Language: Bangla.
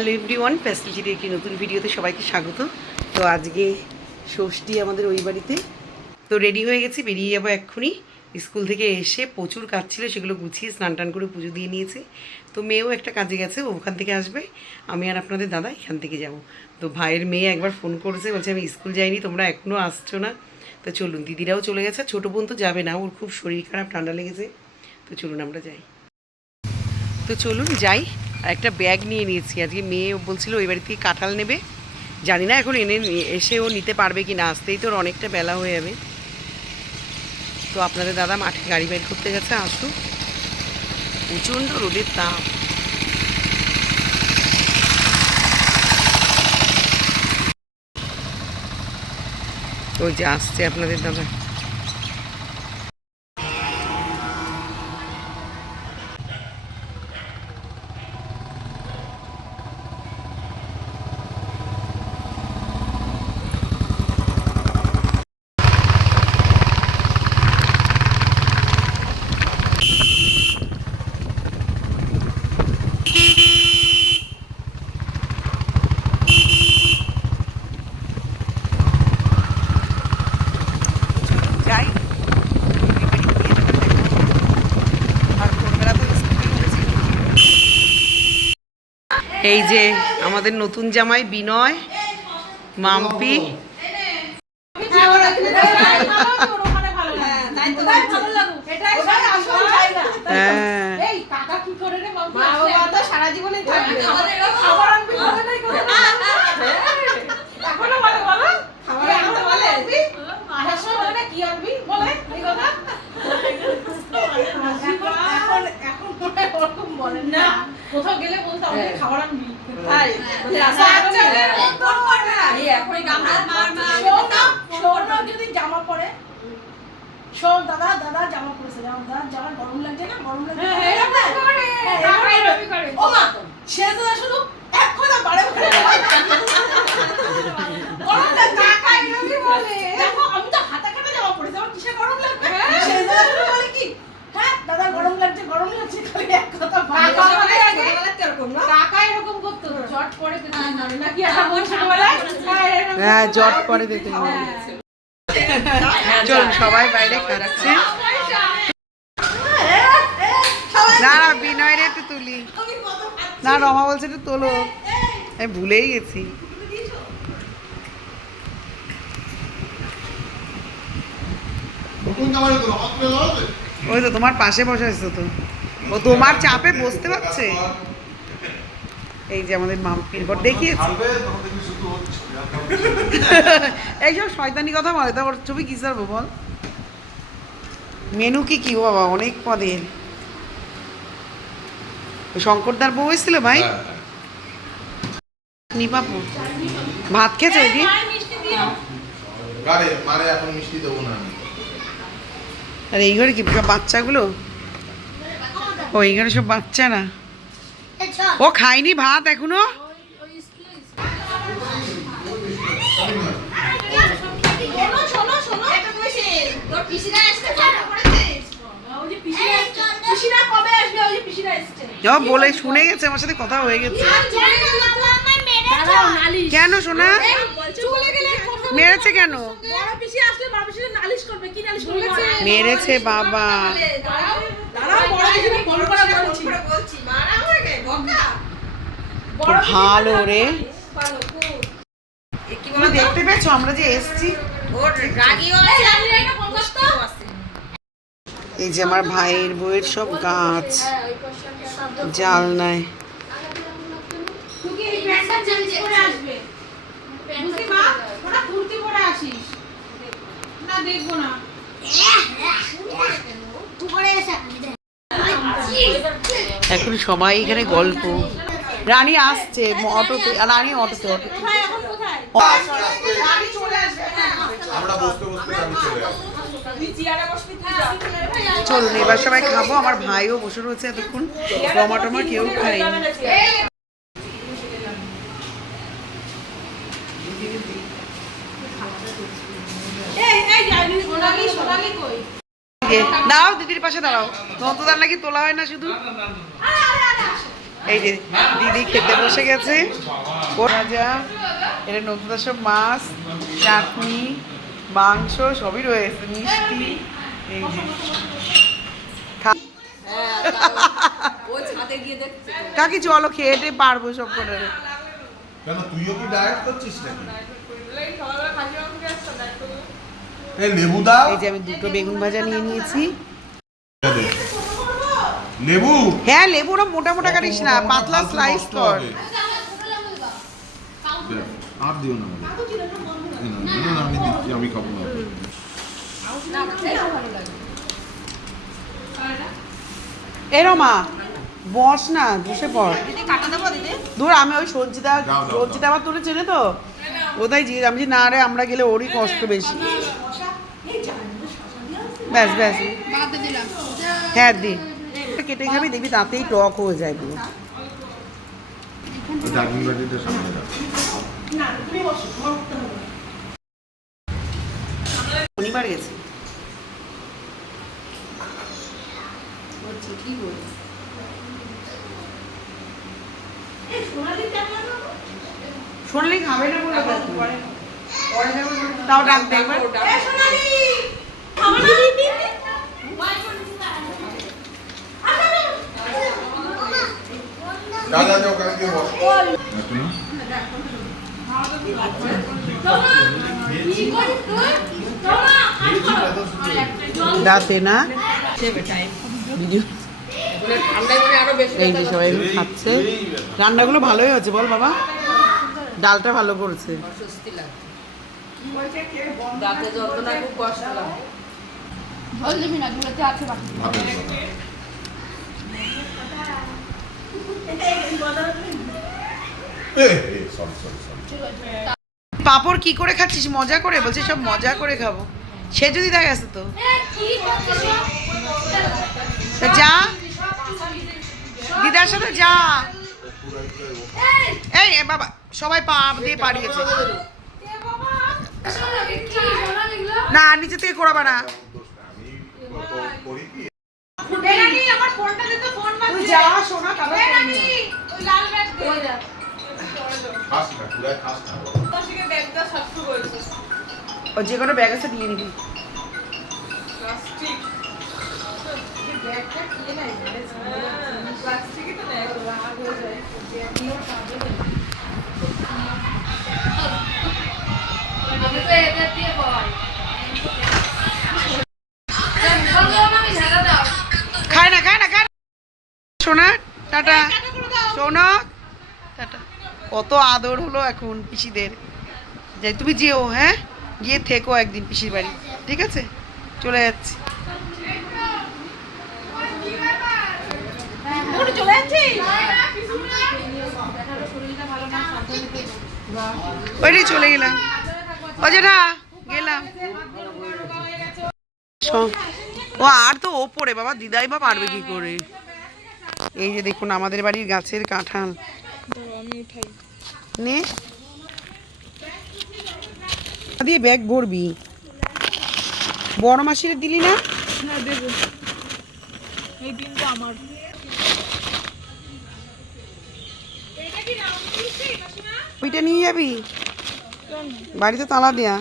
হ্যালো এভরিওয়ান, ফ্যাসিলিটির একটি নতুন ভিডিওতে সবাইকে স্বাগত। তো আজকে ষষ্ঠী আমাদের ওই বাড়িতে, তো রেডি হয়ে গেছি, বেরিয়ে যাবো এক্ষুনি। স্কুল থেকে এসে প্রচুর কাজ ছিল, সেগুলো গুছিয়ে স্নান টান করে পুজো দিয়ে নিয়েছি। তো মেয়েও একটা কাজে গেছে, ওখান থেকে আসবে, আমি আর আপনাদের দাদা এখান থেকে যাব। তো ভাইয়ের মেয়ে একবার ফোন করেছে, বলছে আমি স্কুল যাইনি, তোমরা এখনও আসছো না। তো চলুন, দিদিরাও চলে গেছে, ছোটো বোন তো যাবে না, ওর খুব শরীর খারাপ, ঠান্ডা লেগেছে। তো চলুন আমরা যাই। তো চলুন যাই। আর একটা ব্যাগ নিয়ে নিয়েছি, আজকে মেয়ে বলছিল ওই বাড়ি থেকে কাঁঠাল নেবে, জানি না এখন এসে ও নিতে পারবে কি না, আসতেই তোর অনেকটা বেলা হয়ে যাবে। তো আপনাদের দাদা মাঠে গাড়ি বের করতে গেছে, আসুক। প্রচণ্ড রোদের তাপ। ওই যে আসছে আপনাদের দাদা। এই যে আমাদের নতুন জামাই বিনয়, মাম্পি। কোথাও গেলে বলতাম খাবার আনবি, যদি জামা পরে শোন দাদা, দাদা জামা পরেছে, জামা গরম লাগছে না, গরম লাগছে ও মা সে দাদা শুধু এক কথা বারে গরম লাগছে, দেখো আমি তো হাতা কাটা জামা পরেছি, আমার কিসে গরম লাগবে, সে দাদা শুধু বলে কি হ্যাঁ দাদা গরম লাগছে, গরম লাগছে, খালি এক কথা কাকা এরকম করতো, জট পরে নাকি একটা বই ছোটবেলায়, হ্যাঁ জট পরে দিতে। চল সবাই বাইরে খাচ্ছে। না না বিনয় রে একটু তুলি না, রমা বলছে একটু তোলো, আমি ভুলেই গেছি। ওই তো তোমার পাশে বসে আসছো, তো ও তোমার চাপে বসতে পারছে। এই যে আমাদের মাম্পির ঘর দেখিয়েছি। এইসব শয়তানি কথা বলে, তো ওর ছবি কি সারবো বল। মেনু কি কি বাবা, অনেক পদের। শঙ্করদার বউ এসেছিল ভাই, নিপাপু ভাত খেয়েছে ওইদিন। আর এই ঘরে কি সব বাচ্চাগুলো, ও এই ঘরে সব বাচ্চারা, ও খায়নি ভাত এখনো। বলে শুনে গেছে, আমার সাথে কথা হয়ে গেছে। কেন শোনা মেরেছে, কেন মেরেছে বাবা? ভালো রে, দেখতে পেয়েছো আমরা যে এসছি। এই যে আমার ভাইয়ের বউয়ের সব গাছ জালনায়। এখন সবাই এখানে গল্প। রানী আসছে অটোতে, রানী অটোতে, চলুন এবার সবাই খাবো। আমার ভাইও বসে রয়েছে এতক্ষণ, টমাটমা কেউ খায়নি। দাঁড়াও, দিদির পাশে দাঁড়াও। নতুদার নাকি তোলা হয় না শুধু। এই যে দিদি খেতে বসে গেছে। ভাজা, এটা নতুন সব মাছ, চাটনি, মাংস সবই রয়েছে, মিষ্টি। এই যে কাকি চলো খেয়ে পারবো সব করে। কেন তুইও কি ডায়েট করছিস নাকি? এই লেবু দাও। এই যে আমি দুটো বেগুন ভাজা নিয়ে নিয়েছি। লেবু? হ্যাঁ লেবু, ওরা মোটা মোটা কাটিস না, পাতলা স্লাইস কর। আর দিও না আমি দিচ্ছি, আমি খাবো না। এরো মা বস না, বসে পড়। ধর আমি ওই সঞ্চিতা আমার তোরে চেনে তো, ওটাই জিজ্ঞেস আমি না রে, আমরা গেলে ওরই কষ্ট বেশি। ব্যাস ব্যাস, হ্যাঁ দি কেটে খাবি, দেখবি তাতেই টক হয়ে যায় পুরো। শনিবার গেছে কি বলি, সোনালি খাবে না বলে তাও ডাক দে একবার। দাঁতে না ভিডিও, এই যে সবাই খাচ্ছে। রান্নাগুলো ভালোই হচ্ছে বল বাবা, ডালটা ভালো করেছে। পাপড় কি করে খাচ্ছিস? মজা করে বলছি, সব মজা করে খাবো। সে যদি দেখা গেছে তো যা দিদার সাথে যা। এই বাবা সবাই পা দিয়ে পাড়িয়েছে না, নিচে থেকে করাবা না। যে কোনো ব্যাগ আছে দিয়ে নিবি। খায় না সোনা টাটা, সোনা টাটা। কত আদর হলো এখন পিসিদের। যাই তুমি যেও, হ্যাঁ গিয়ে থেকো একদিন পিসির বাড়ি, ঠিক আছে? চলে যাচ্ছি। ওইটাই চলে গেলাম, অজেঠা গেলাম। ও আর তো ওপরে বাবা, দিদাই বা পারবে কি করে। এই যে দেখুন আমাদের বাড়ির গাছের কাঁঠাল, নে দিয়ে ব্যাগ ভরবি। বড় মাসিরে দিলি না? ওইটা নিয়ে যাবি, বাড়িতে তালা দেয়া।